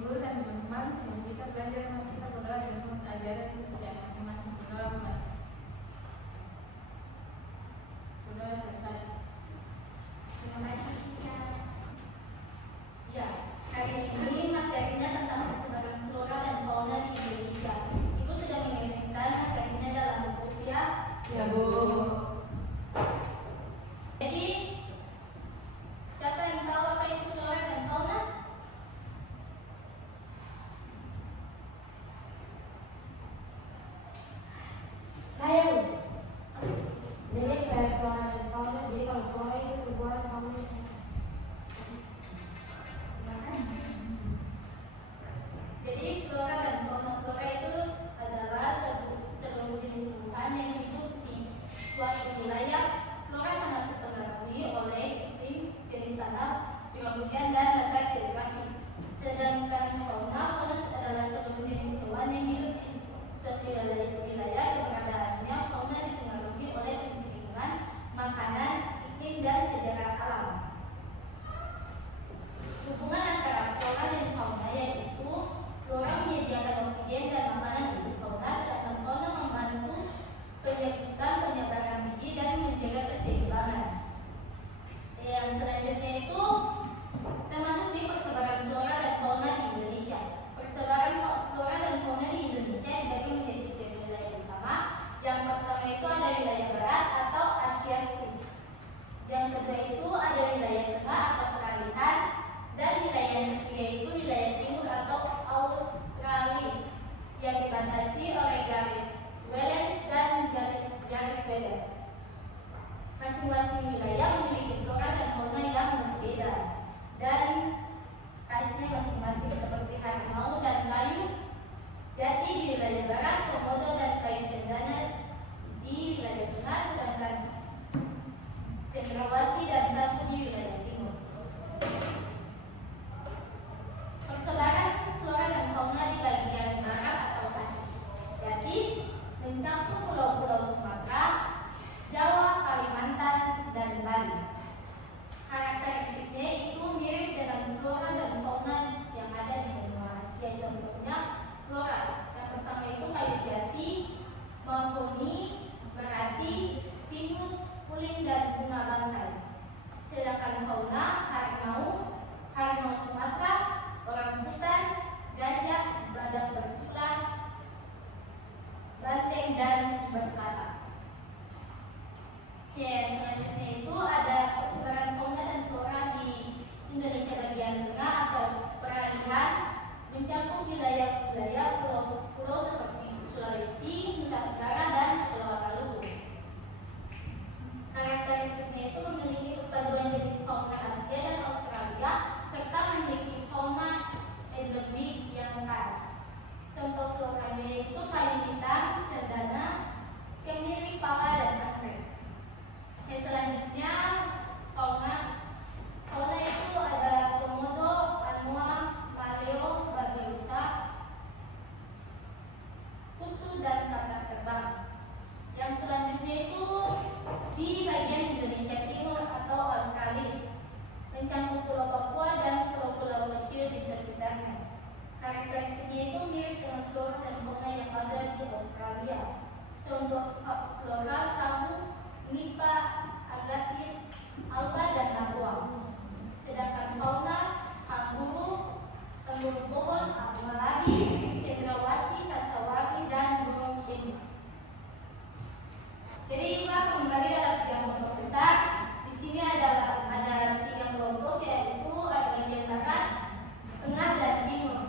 guru dan teman-teman yang kita belajar sama kita berdoa dan ajaran yang masing-masing berdoa mulai. Berdoa selesai. Terima kasih teacher. Ya, hari ini materinya tentang persebaran flora dan fauna di Indonesia. Ibu sudah mengirimkan materinya dalam buku ya? Ya, Bu. Jadi, siapa yang tahu apa itu flora dan fauna? Saya, Bu. Jadi flora dan fauna, jadi kalau flora itu tumbuhan, fauna itu Jadi flora dan fauna itu adalah seluruh jenis tumbuhan yang hidup di suatu wilayah. Flora sangat dipengaruhi oleh iklim, jenis tanah, curah hujan, dan letak geografis. Sedangkan fauna adalah seluruh jenis hewan yang hidup di suatu wilayah. Keberadaannya fauna dipengaruhi oleh kondisi lingkungan, makanan, iklim, dan sejarah alam. Hubungan antara flora dan fauna yaitu flora menyediakan oksigen dan makanan untuk fauna, sedangkan fauna membantu penyerbukan penyebaran biji dan menjaga keseimbangan. Yang selanjutnya itu termasuk di persebaran flora dan fauna di Indonesia. Persebaran flora dan fauna di Indonesia dibagi menjadi 3 wilayah utama. Yang pertama itu ada wilayah barat atau Asiatis. Yang kedua itu ada wilayah tengah atau peralihan. Dan wilayah yang ketiga itu wilayah timur atau Australis yang dibatasi oleh garis Wallace dan garis Weber. Masing-masing wilayah memiliki flora dan fauna yang berbeda dan khasnya masing-masing seperti harimau dan kayu jati di wilayah barat, komodo dan kayu cendana di wilayah tengah, sedangkan cendrawasih dan sagu di wilayah timur. Persebaran flora dan fauna di bagian barat atau Asia mencakup pulau-pulau Sumatera, Jawa, Kalimantan, dan Bali. Karakteristiknya itu mirip dengan flora dan fauna yang ada di benua Asia. Contohnya flora yang pertama itu kayu jati, mahoni, berarti, pinus, kuling, dan bunga bangkai. Sedangkan fauna harimau Sumatera, orang hutan, gajah, badak bercula, banteng, dan berkala. Selanjutnya itu ada persebaran fauna dan flora di Indonesia bagian tengah atau peralihan, mencakup wilayah-wilayah pulau seperti Sulawesi, Nusa Tenggara, dan Pulau Maluku. Karakteristiknya itu memiliki perpaduan jenis fauna Asia dan Australia serta memiliki fauna endemik yang khas. Contoh floranya itu kayu hitam, cendana, kemiri, pala, dan anggrek. Selanjutnya fauna itu ada komodo, anua, paleo, babirusa, kusu, dan katak terbang. Yang selanjutnya itu di bagian Indonesia Timur atau Australis, mencakup Pulau Papua dan pulau-pulau kecil di sekitarnya. Karakteristiknya itu mirip dengan flora dan fauna yang ada di Australia. Contoh flora sagu, nipa, agatis, alba, dan labuan. Sedangkan fauna kanguru pohon, apalagi cendrawasih, kasawati, dan burung penyu. Jadi Pak, kembali dalam 3 kelompok besar. Di sini ada 3 kelompok, yaitu ada bagian barat, tengah, dan timur.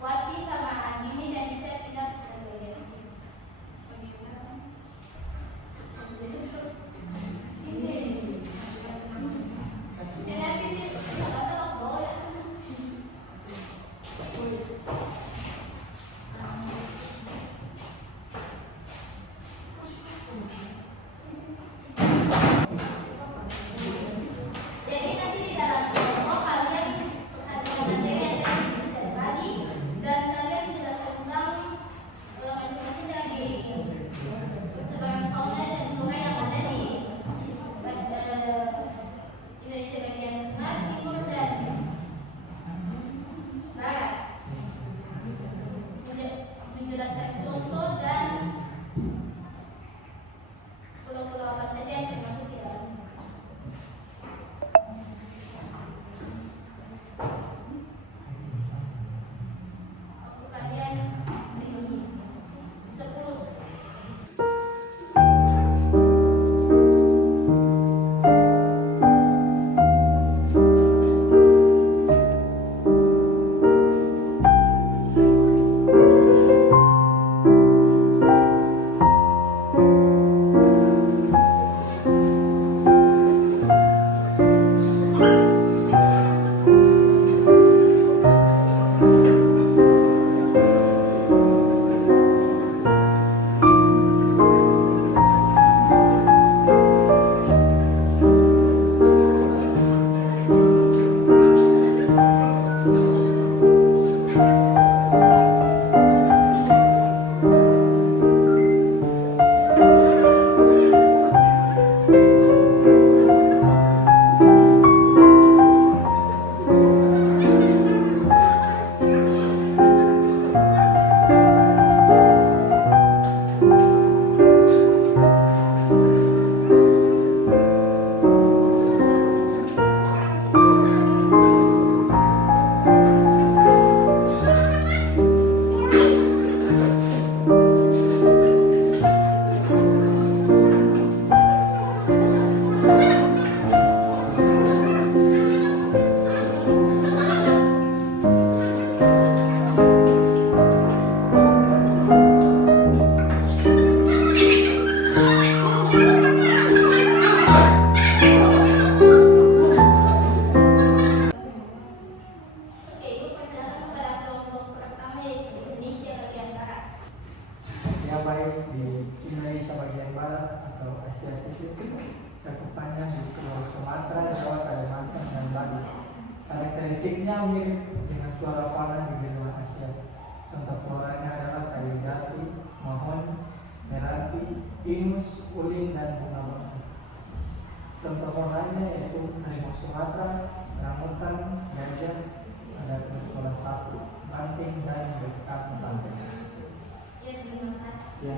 Wati sama Andini dan Ica tidak ada bagian sini. Basicnya mirip dengan flora fauna di benua Asia. Contoh floranya adalah kayu jati, mahoni, merapi, pinus, ulin, dan bunga bangkai. Contoh faunanya yaitu harimau Sumatera, rambutan, gajah, ada koala sapi, banting, dan bekam pantai. Ya, terima kasih. Ya.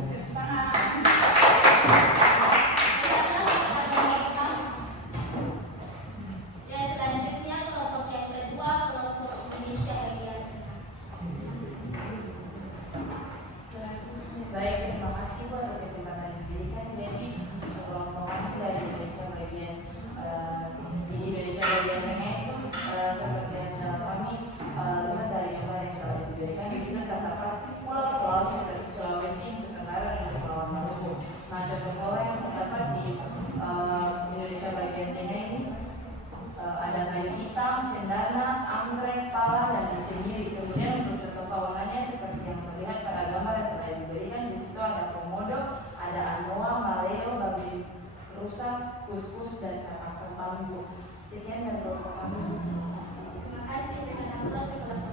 Ya, selanjutnya kelompok yang kedua, kelompok Indonesia bagian Baik, terima kasih Bu atas kesempatan yang diberikan. Jadi kelompok kami dari Indonesia bagian di Indonesia bagian tengah itu seperti yang sudah kami lihat dari apa yang telah diberikan di sini terdapat pulau-pulau seperti Sulawesi, Nusa Tenggara, dan Kepulauan Maluku. Nah, contoh-contoh yang terdapat di Indonesia bagian tengah ini ada kayu hitam, cendana, anggrek, pala, dan sendiri. Kemudian untuk contoh faunanya seperti yang terlihat pada gambar yang telah diberikan, di situ ada komodo, ada anoa, maleo, babi rusa, kus-kus, dan kakak bambu. Sekian dari kelompok kami. Terima kasih. Terima kasih dengan kelompok